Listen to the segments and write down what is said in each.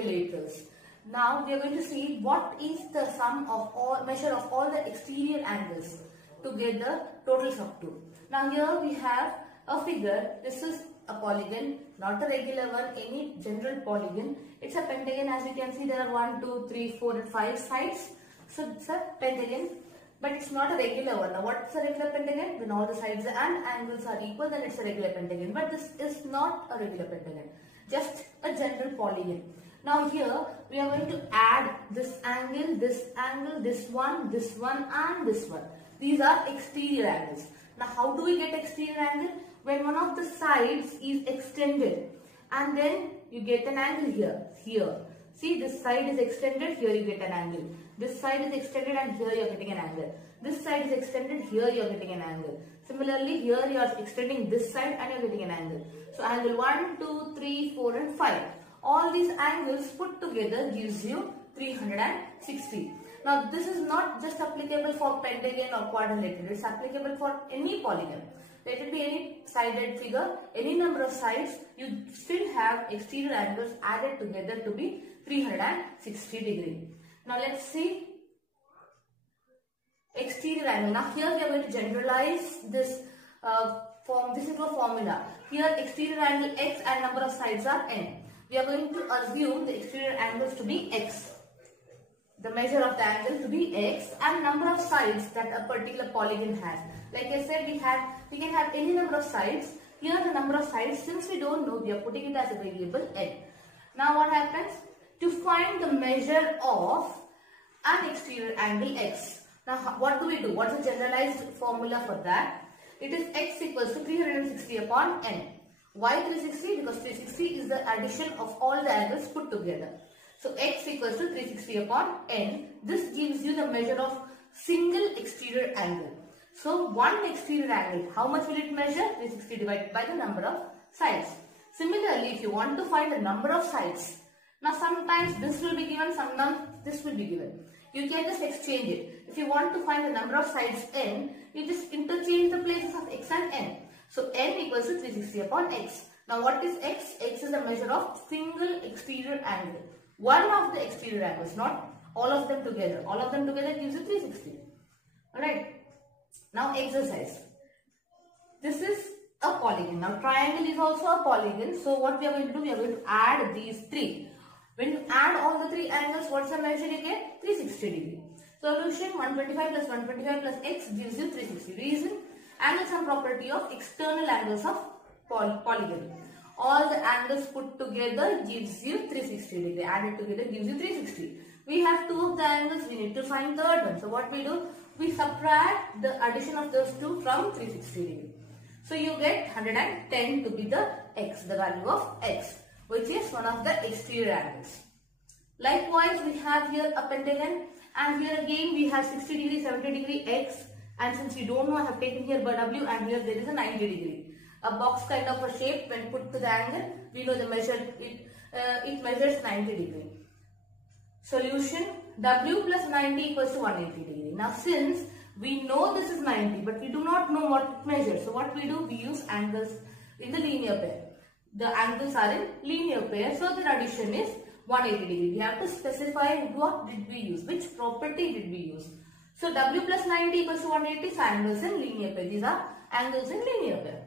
quadrilaters. Now we are going to see what is the measure of all the exterior angles together totals up to. Now here we have a figure. This is a polygon, not a regular one, any general polygon. It's a pentagon. As you can see, there are 1, 2, 3, 4 and 5 sides. So it's a pentagon, but it's not a regular one. Now what's a regular pentagon? When all the sides and angles are equal, then it's a regular pentagon. But this is not a regular pentagon, just a general polygon. Now here we are going to add this angle, this one, and this one. These are exterior angles. Now how do we get exterior angle? When one of the sides is extended and then you get an angle here. See, this side is extended, here you get an angle. This side is extended and here you are getting an angle. This side is extended, here you are getting an angle. Similarly, here you are extending this side and you are getting an angle. So angle 1, 2, 3, 4 and 5. All these angles put together gives you 360. Now this is not just applicable for pentagon or quadrilateral. It is applicable for any polygon. Let it be any sided figure, any number of sides, you still have exterior angles added together to be 360 degree. Now let's see exterior angle. Now here we are going to generalize this this into a formula. Here exterior angle x and number of sides are n. We are going to assume the exterior angles to be x. The measure of the angle to be x and number of sides that a particular polygon has. Like I said, we can have any number of sides. Here the number of sides, since we don't know, we are putting it as a variable n. Now what happens? To find the measure of an exterior angle x. Now what do we do? What's the generalized formula for that? It is x equals to 360 upon n. Why 360? Because 360 is the addition of all the angles put together. So x equals to 360 upon n. This gives you the measure of single exterior angle. So one exterior angle, how much will it measure? 360 divided by the number of sides. Similarly, if you want to find the number of sides, now sometimes this will be given, sometimes this will be given. You can just exchange it. If you want to find the number of sides n, you just interchange the places of x and n. So n equals to 360 upon x. Now what is x? X is the measure of single exterior angle. One of the exterior angles, not all of them together. All of them together gives you 360. Alright. Now exercise. This is a polygon. Now triangle is also a polygon. So what we are going to do? We are going to add these three. When you add all the three angles, what's the measure you get? 360 degree. Solution: 125 plus 125 plus x gives you 360. Reason: angle sum property of external angles of polygon. All the angles put together gives you 360 degree. Added together gives you 360. We have two of the angles. We need to find third one. So what we do? We subtract the addition of those two from 360 degree. So you get 110 to be the x, the value of x, which is one of the exterior angles. Likewise, we have here a pentagon, and here again we have 60 degree, 70 degree x, and since we don't know, I have taken here w, and here there is a 90 degree. A box kind of a shape. When put to the angle, we know the measure, it measures 90 degree. Solution: w plus 90 equals to 180 degree. Now since we know this is 90, but we do not know what it measures, so what we do? We use angles in the linear pair. The angles are in linear pair, so their addition is 180 degree. We have to specify what did we use, which property did we use. So w plus 90 equals to 180, so angles in linear pair. These are angles in linear pair.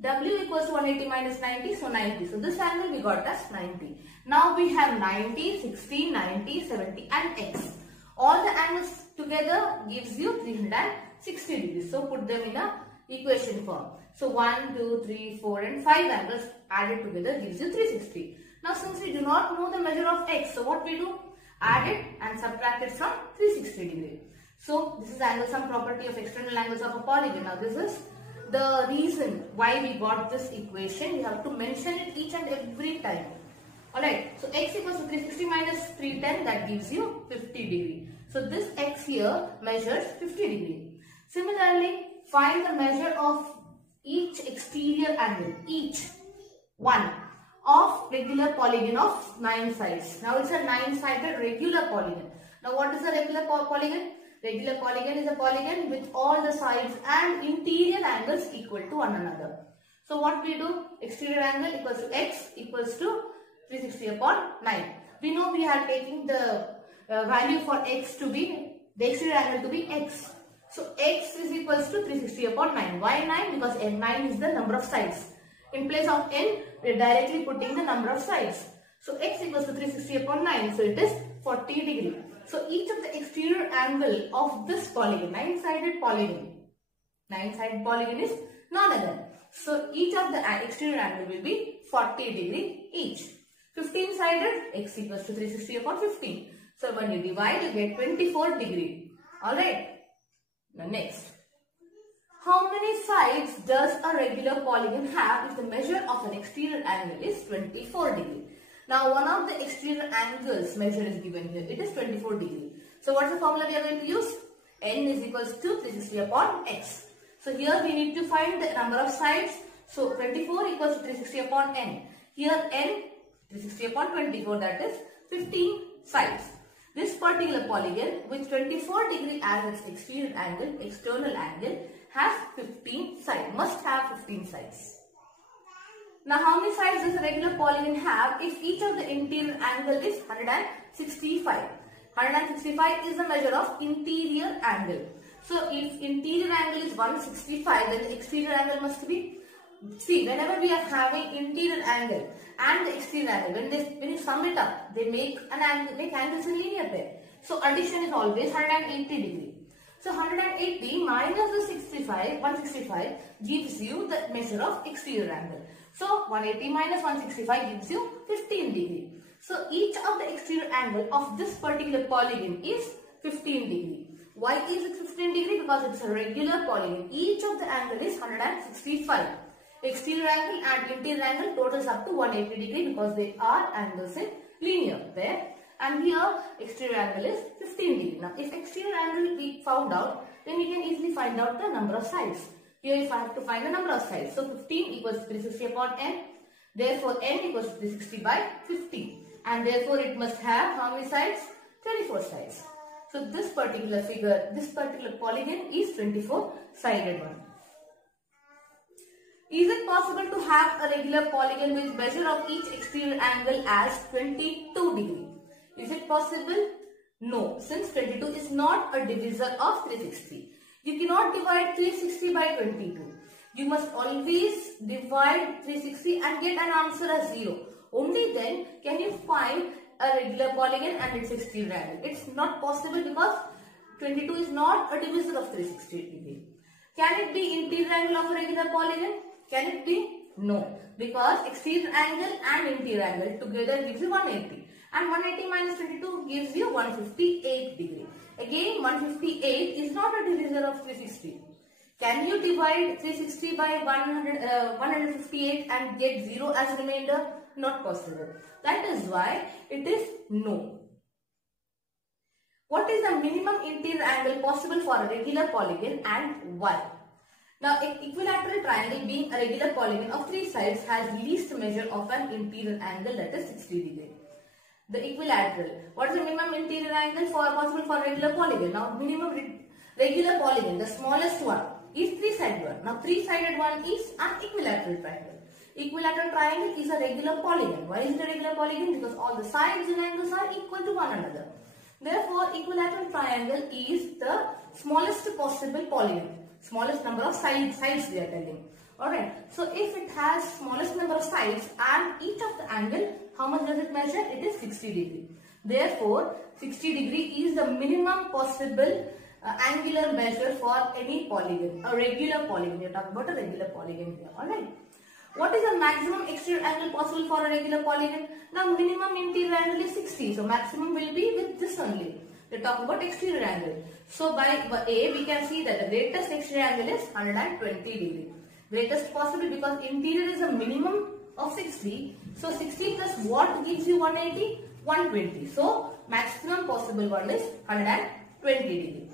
W equals to 180 minus 90, so 90. So this angle we got as 90. Now we have 90, 60, 90, 70 and x. All the angles together gives you 360 degrees. So put them in a equation form. So 1, 2, 3, 4 and 5 angles added together gives you 360. Now since we do not know the measure of x, so what we do? Add it and subtract it from 360 degree. So this is angle sum property of external angles of a polygon. Now this is the reason why we got this equation. We have to mention it each and every time. Alright, so x equals to 360 minus 310, that gives you 50 degree. So this x here measures 50 degree. Similarly, find the measure of each exterior angle, each one of regular polygon of 9 sides. Now it's a 9-sided regular polygon. Now what is a regular polygon? Regular polygon is a polygon with all the sides and interior angles equal to one another. So what we do? Exterior angle equals to x equals to 360 upon 9. We know we are taking the value for x to be, the exterior angle to be x. So x is equals to 360 upon 9. Why 9? Because 9 is the number of sides. In place of n, we are directly putting the number of sides. So x equals to 360 upon 9. So it is 40 degree. So each of the exterior angle of this polygon, 9-sided polygon. 9-sided polygon is none other. So each of the exterior angle will be 40 degree each. 15-sided, x equals to 360 upon 15. So when you divide, you get 24 degree. Alright. Now next. How many sides does a regular polygon have if the measure of an exterior angle is 24 degree? Now one of the exterior angles measure is given here. It is 24 degree. So what's the formula we are going to use? N is equals to 360 upon x. So here we need to find the number of sides. So 24 equals to 360 upon n. Here n 360 upon 24, that is 15 sides. This particular polygon with 24 degree as its exterior angle, external angle, has 15 sides, must have 15 sides. Now how many sides does a regular polygon have if each of the interior angle is 165? 165 is the measure of interior angle. So if interior angle is 165, then the exterior angle must be, see, whenever we are having interior angle and the exterior angle, when you sum it up, they make angles in linear pair. So addition is always 180 degree. So 180 minus the 165 gives you the measure of exterior angle. So 180 minus 165 gives you 15 degree. So each of the exterior angle of this particular polygon is 15 degree. Why is it 15 degree? Because it's a regular polygon. Each of the angle is 165. Exterior angle and interior angle totals up to 180 degree because they are angles in linear pair. And here exterior angle is 15 degree. Now if exterior angle we found out, then we can easily find out the number of sides. Here if I have to find the number of sides. So 15 equals 360 upon n. Therefore n equals 360 by 15. And therefore it must have how many sides? 24 sides. So this particular figure, this particular polygon is 24 sided one. Is it possible to have a regular polygon with measure of each exterior angle as 22 degree? Is it possible? No, since 22 is not a divisor of 360. You cannot divide 360 by 22. You must always divide 360 and get an answer as 0. Only then can you find a regular polygon and its exterior angle. It's not possible because 22 is not a divisor of 360 degree. Can it be interior angle of a regular polygon? Can it be? No, because exterior angle and interior angle together gives you 180. And 180 minus 22 gives you 158 degree. Again, 158 is not a divisor of 360. Can you divide 360 by 158 and get 0 as remainder? Not possible. That is why it is no. What is the minimum interior angle possible for a regular polygon and why? Now, an equilateral triangle being a regular polygon of 3 sides has least measure of an interior angle, that is 60 degree. The equilateral. What is the minimum interior angle possible for a regular polygon? Now, minimum regular polygon, the smallest one, is 3-sided one. Now, 3-sided one is an equilateral triangle. Equilateral triangle is a regular polygon. Why is it a regular polygon? Because all the sides and angles are equal to one another. Therefore, equilateral triangle is the smallest possible polygon. Smallest number of sides we are telling. Alright. So, if it has smallest number of sides and each of the angle, how much does it measure? It is 60 degree. Therefore, 60 degree is the minimum possible angular measure for any polygon. A regular polygon. We are talking about a regular polygon here. Alright. What is the maximum exterior angle possible for a regular polygon? Now, minimum interior angle is 60. So, maximum will be with this only. We are talking about exterior angle. So, by A, we can see that the greatest exterior angle is 120 degree. Greatest possible because interior is a minimum of 60. So, 60 plus what gives you 180? 120. So, maximum possible one is 120 degree.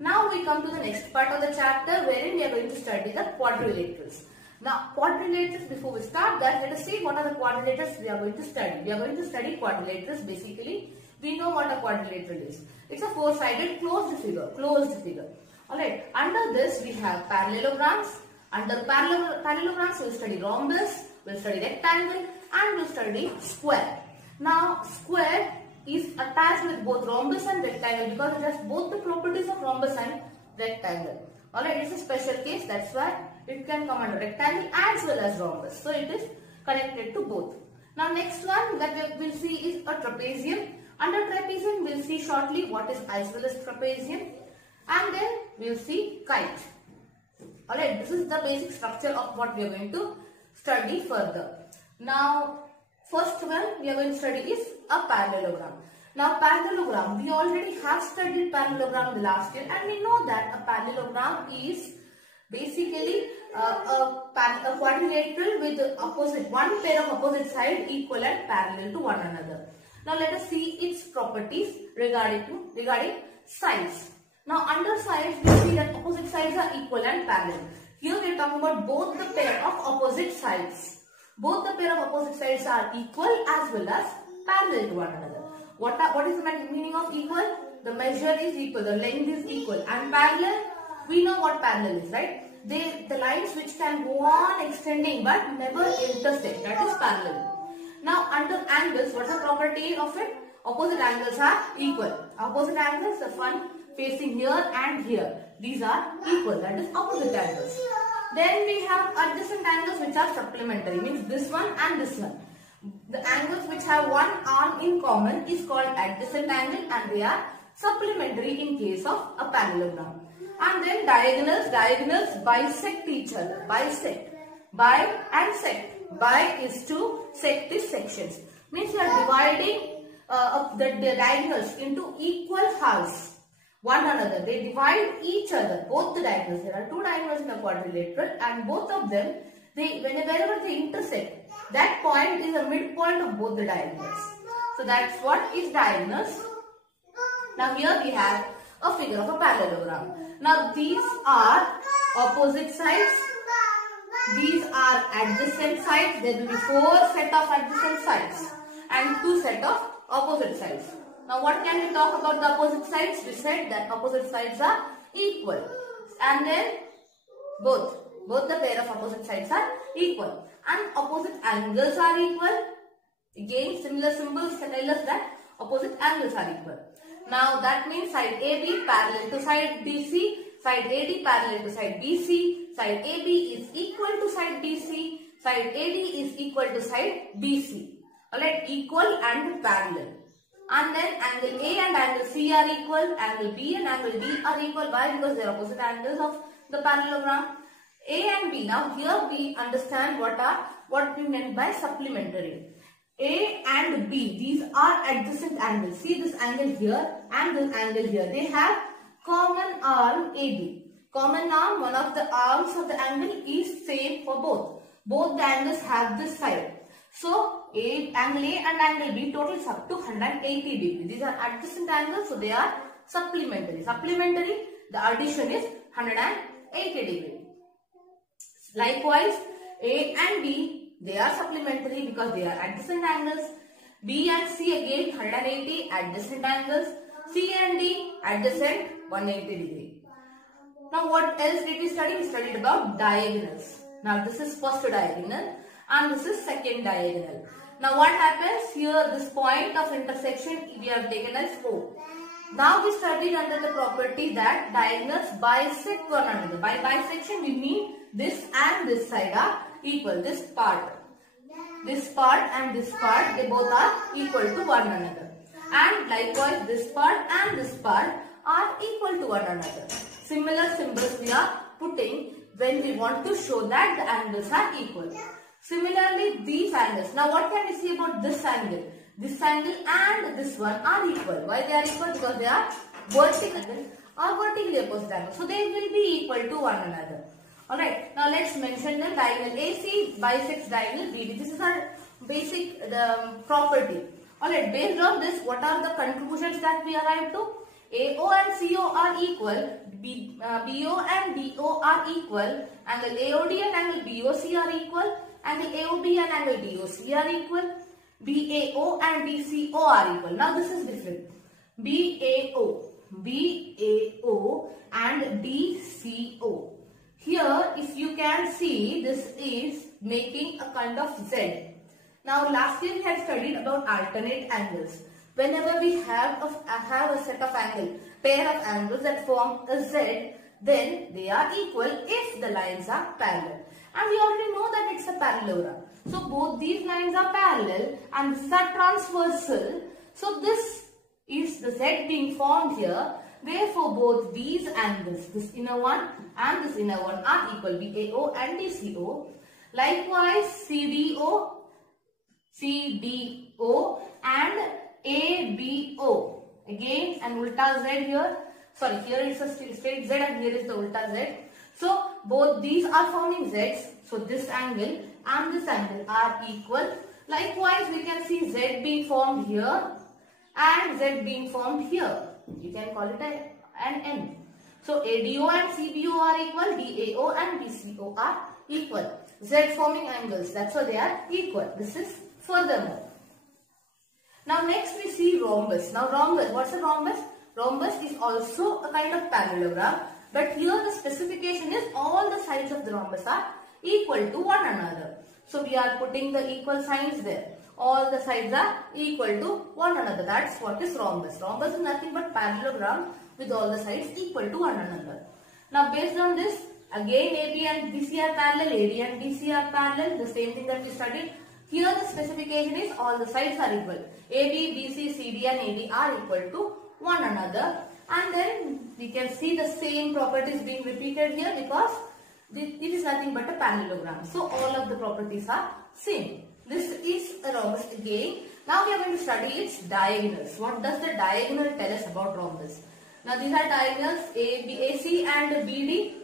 Now, we come to the next part of the chapter wherein we are going to study the quadrilaterals. Now, quadrilaterals, before we start that, let us see what are the quadrilaterals we are going to study. We are going to study quadrilaterals. Basically, we know what a quadrilateral is. It's a four-sided closed figure. Alright, under this we have parallelograms. Under parallelograms, we will study rhombus, we will study rectangle and we will study square. Now square is attached with both rhombus and rectangle because it has both the properties of rhombus and rectangle. Alright, it's a special case, that's why it can come under rectangle as well as rhombus. So it is connected to both. Now next one that we will see is a trapezium. Under trapezium we will see shortly what is isosceles trapezium, and then we will see kite. Alright, this is the basic structure of what we are going to study further. Now first one we are going to study is a parallelogram. Now parallelogram, we already have studied parallelogram the last year, and we know that a parallelogram is basically a quadrilateral with one pair of opposite side equal and parallel to one another. Now let us see its properties regarding sides. Now under sides we see that opposite sides are equal and parallel. Here we are talking about both the pair of opposite sides. Both the pair of opposite sides are equal as well as parallel to one another. What is the meaning of equal? The measure is equal, the length is equal, and parallel, we know what parallel is, right? The lines which can go on extending but never intersect, that is parallel. Now under angles, what is the property of it? Opposite angles are equal. Opposite angles, the one facing here and here, these are equal, that is opposite angles. Then we have adjacent angles which are supplementary, means this one and this one. The angles which have one arm in common is called adjacent angle, and they are supplementary in case of a parallelogram. And then diagonals bisect each other. Bisect. Bi and sect. Bi is to, sect is sections. Means you are dividing the diagonals into equal halves. One another. They divide each other. Both the diagonals. There are two diagonals in a quadrilateral, and both of them, wherever they intersect, that point is the midpoint of both the diagonals. So that's what is diagonals. Now here we have a figure of a parallelogram. Now these are opposite sides. These are adjacent sides. There will be 4 set of adjacent sides and 2 set of opposite sides. Now what can we talk about the opposite sides? We said that opposite sides are equal, and then both the pair of opposite sides are equal, and opposite angles are equal. Again, similar symbols can tell us that opposite angles are equal. Now that means side AB parallel to side BC, side AD parallel to side BC, side AB is equal to side BC, side AD is equal to side BC. Alright, equal and parallel. And then angle A and angle C are equal, angle B and angle D are equal. Why? Because they are opposite angles of the parallelogram. A and B. Now here we understand what we meant by supplementary. A and B, these are adjacent angles. See this angle here and this angle here. They have common arm AB. Common arm, one of the arms of the angle is same for both. Both the angles have this side. So angle A and angle B totals up to 180 degrees. These are adjacent angles, so they are supplementary. Supplementary, the addition is 180 degrees. Likewise, A and B, they are supplementary because they are adjacent angles. B and C again 180 adjacent angles. C and D adjacent 180 degree. Now what else did we study? We studied about diagonals. Now this is first diagonal and this is second diagonal. Now what happens here? This point of intersection we have taken as O. Now we studied under the property that diagonals bisect one another. By bisection we mean this and this side are equal. This part and this part, they both are equal to one another. And likewise this part and this part are equal to one another. Similar symbols we are putting when we want to show that the angles are equal. Similarly these angles. Now what can we see about this angle? This angle and this one are equal. Why they are equal? Because they are vertically opposite angles. So they will be equal to one another. Alright, now let's mention them. Diagonal AC bisects diagonal BD. This is our basic property. Alright, based on this, what are the conclusions that we arrived to? AO and CO are equal, BO and DO are equal, angle AOD and angle BOC are equal, angle AOB and angle DOC are equal, BAO and DCO are equal. Now this is different. BAO and DCO. Here if you can see, this is making a kind of Z. Now last year we had studied about alternate angles. Whenever we have a set of angles, pair of angles that form a Z, then they are equal if the lines are parallel. And we already know that it's a parallelogram. So both these lines are parallel and this is a transversal. So this is the Z being formed here. Therefore both these angles, this inner one and this inner one, are equal, BAO and DCO. Likewise CDO and ABO. Again an ulta Z here. Sorry, here it's a straight Z and here is the ulta Z. So both these are forming Z's. So this angle and this angle are equal. Likewise we can see Z being formed here and Z being formed here. You can call it an N. So ADO and CBO are equal, DAO and DCO are equal. Z forming angles, that's why they are equal. This is furthermore. Now next we see rhombus. Now rhombus, what's a rhombus? Rhombus is also a kind of parallelogram, but here the specification is all the sides of the rhombus are equal to one another. So we are putting the equal signs there. All the sides are equal to one another. That's what is rhombus. Rhombus is nothing but parallelogram with all the sides equal to one another. Now based on this, again AB and BC are parallel, AD and DC are parallel, the same thing that we studied. Here the specification is all the sides are equal. AB, BC, CD and AD are equal to one another. And then we can see the same properties being repeated here because it is nothing but a parallelogram. So all of the properties are same. This is a rhombus again. Now we are going to study its diagonals. What does the diagonal tell us about rhombus? Now these are diagonals AC and BD.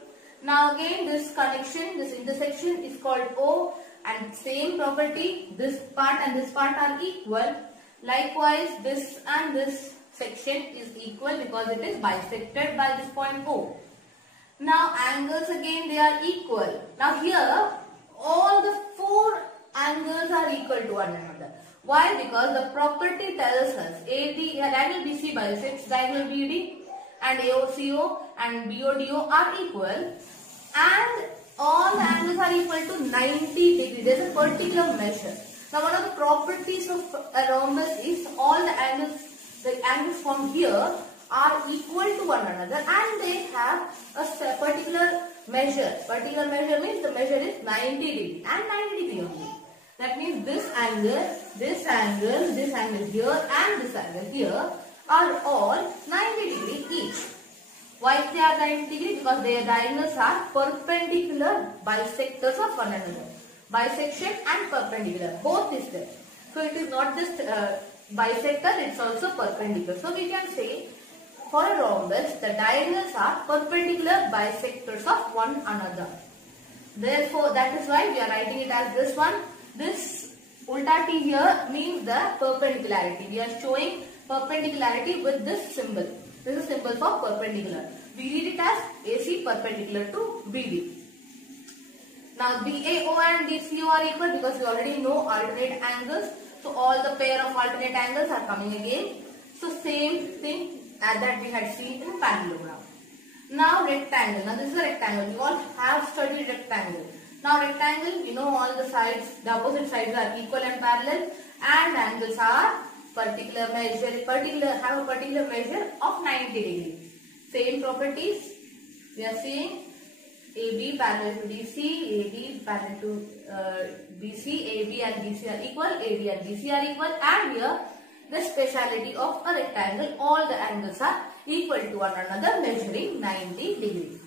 Now again this connection, this intersection is called O, and same property, this part and this part are equal. Likewise this and this section is equal because it is bisected by this point O. Now angles again they are equal. Now here all the four angles are equal to one another. Why? Because the property tells us diagonal BC bisects diagonal BD and AOCO and BODO are equal and all the angles are equal to 90 degrees. There is a particular measure. Now one of the properties of a rhombus is all the angles from here are equal to one another and they have a particular measure. Particular measure means the measure is 90 degree and 90 degree only. That means this angle here and this angle here are all 90 degree each. Why they are 90 degree? Because their diagonals are perpendicular bisectors of one another. Bisection and perpendicular, both is there. So it is not just bisector, it is also perpendicular. So we can say for a rhombus, the diagonals are perpendicular bisectors of one another. Therefore, that is why we are writing it as this one. This ulta T here means the perpendicularity. We are showing perpendicularity with this symbol. This is a symbol for perpendicular. We read it as AC perpendicular to BD. Now BAO and DCO are equal because we already know alternate angles. So all the pair of alternate angles are coming again. So same thing as that we had seen in parallelogram. Now rectangle. Now this is a rectangle. We all have studied rectangle. Now rectangle, you know all the sides, the opposite sides are equal and parallel and angles are have a particular measure of 90 degrees. Same properties we are seeing. AB parallel to DC, AD parallel to BC, AB and BC are equal, AD and BC are equal, and here the speciality of a rectangle, all the angles are equal to one another measuring 90 degrees.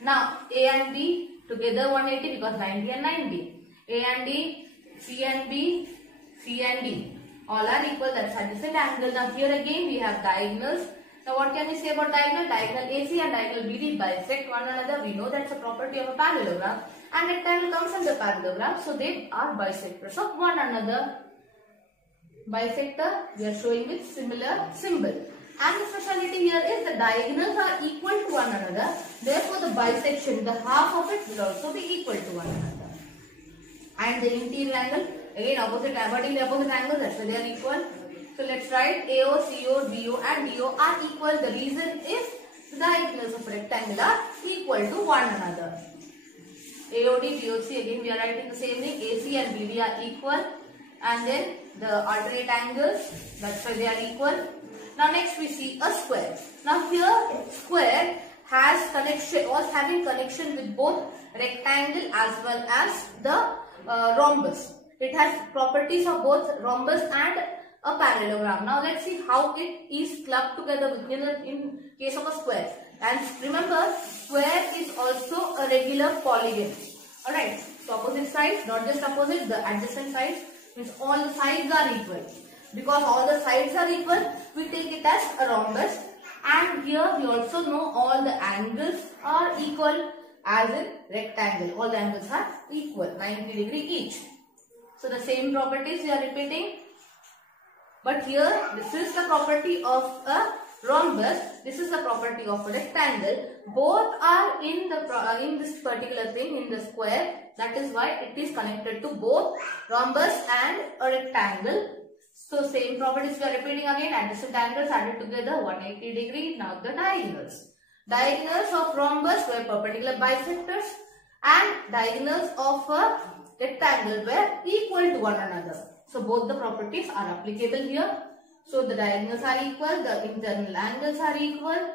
Now A and B together 180 because 90 and 90. A and D, C and B, C and D. All are equal, that's adjacent angle. Now here again we have diagonals. Now what can we say about diagonal? Diagonal AC and diagonal BD bisect one another. We know that's a property of a parallelogram. And rectangle comes under parallelogram. So they are bisectors of one another. Bisector we are showing with similar symbol. And the speciality here is the diagonals are equal to one another. Therefore the bisection, the half of it will also be equal to one another. And the interior angle, again opposite angle, that's why they are equal. So let's write AO, CO, DO and DO are equal. The reason is the diagonals of rectangle are equal to one another. AOD, BOC, again we are writing the same thing. AC and BD are equal. and then the alternate angles, that's why they are equal. Now next we see a square. Now here square has connection, was having connection with both rectangle as well as the rhombus. It has properties of both rhombus and a parallelogram. Now let's see how it is clubbed together in case of a square. And remember, square is also a regular polygon. Alright, so opposite sides, not just opposite, the adjacent sides, means all the sides are equal. Because all the sides are equal, we take it as a rhombus. And here we also know all the angles are equal as in rectangle. All the angles are equal, 90 degree each. So the same properties we are repeating. But here this is the property of a rhombus, this is the property of a rectangle. Both are in this particular thing, in the square. That is why it is connected to both rhombus and a rectangle. So same properties we are repeating again. Adjacent angles added together 180 degree. Now the diagonals. Diagonals of rhombus were perpendicular bisectors and diagonals of a rectangle were equal to one another. So both the properties are applicable here. So the diagonals are equal, the internal angles are equal.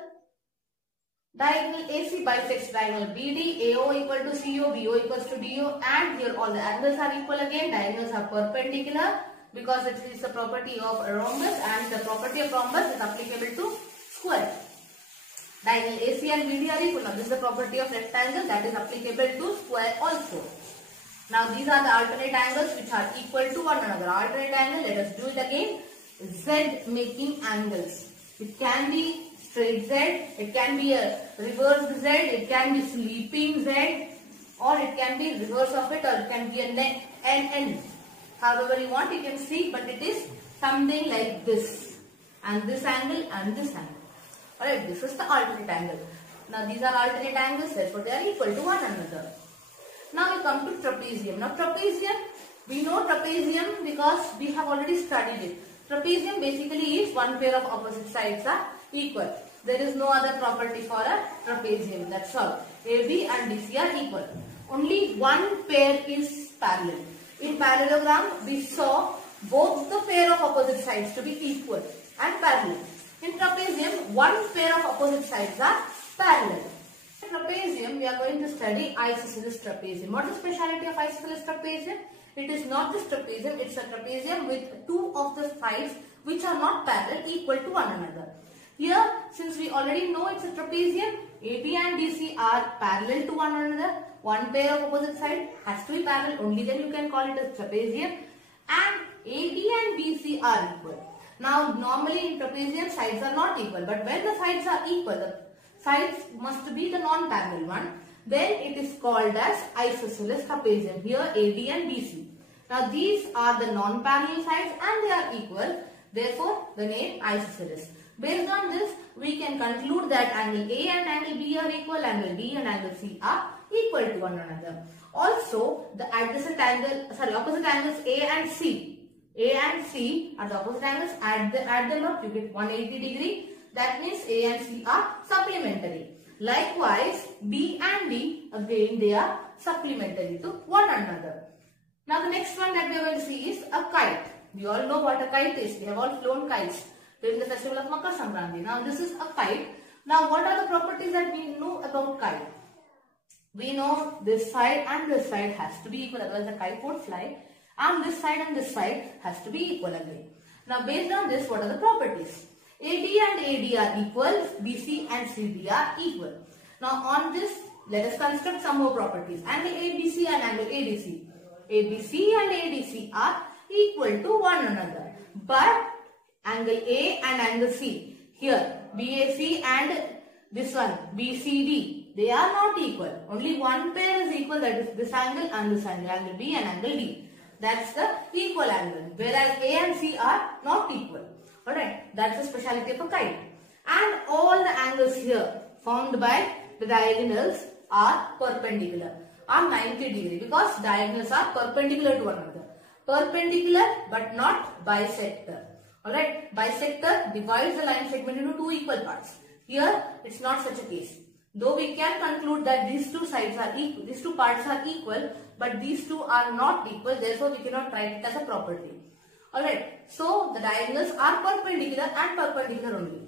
Diagonal AC bisects diagonal BD, AO equal to CO, BO equals to DO, and here all the angles are equal again. Diagonals are perpendicular because it is the property of a rhombus, and the property of rhombus is applicable to square. Diagonal AC and BD are equal. Now this is the property of rectangle that is applicable to square also. Now these are the alternate angles which are equal to one another. Alternate angle, let us do it again. Z making angles. It can be straight Z, it can be a reverse Z, it can be sleeping Z, or it can be reverse of it, or it can be a NN. However you want, you can see, but it is something like this. And this angle and this angle. Alright, this is the alternate angle. Now these are alternate angles, therefore they are equal to one another. Now we come to trapezium. Now trapezium, we know trapezium because we have already studied it. Trapezium basically is one pair of opposite sides are equal. There is no other property for a trapezium. That's all. AB and DC are equal. Only one pair is parallel. In parallelogram, we saw both the pair of opposite sides to be equal and parallel. In trapezium, one pair of opposite sides are parallel. In trapezium, we are going to study isosceles trapezium. What is the speciality of isosceles trapezium? It is not just trapezium, it's a trapezium with two of the sides which are not parallel equal to one another. Here, since we already know it's a trapezium, AB and DC are parallel to one another. One pair of opposite side has to be parallel, only then you can call it as trapezium. And AD and BC are equal. Now, normally in trapezium, sides are not equal, but when the sides are equal, the sides must be the non-parallel one. Then it is called as isosceles trapezium. Here AB and BC. Now these are the non-parallel sides and they are equal. Therefore the name isosceles. Based on this, we can conclude that angle A and angle B are equal, angle B and angle C are equal to one another. Also, the opposite angles A and C. A and C are the opposite angles. Add them up, you get 180 degree. That means A and C are supplementary. Likewise, B and D, again they are supplementary to one another. Now the next one that we are going to see is a kite. We all know what a kite is. We have all flown kites during the festival of Makar Sankranti. Now this is a kite. Now what are the properties that we know about kite? We know this side and this side has to be equal, otherwise the kite won't fly. And this side has to be equal again. Now based on this, what are the properties? AD and AD are equal, BC and CD are equal. Now on this, let us construct some more properties. Angle ABC and angle ADC. ABC and ADC are equal to one another. But angle A and angle C, here BAC and this one BCD, they are not equal. Only one pair is equal, that is this angle and this angle, angle B and angle D. That's the equal angle. Whereas A and C are not equal. Alright, that's the speciality of a kite. And all the angles here formed by the diagonals are perpendicular, are 90 degree, because diagonals are perpendicular to one another. Perpendicular but not bisector. Alright, bisector divides the line segment into two equal parts. Here it's not such a case. Though we can conclude that these two sides are equal, these two parts are equal, but these two are not equal, therefore we cannot write it as a property. Alright, so the diagonals are perpendicular and perpendicular only.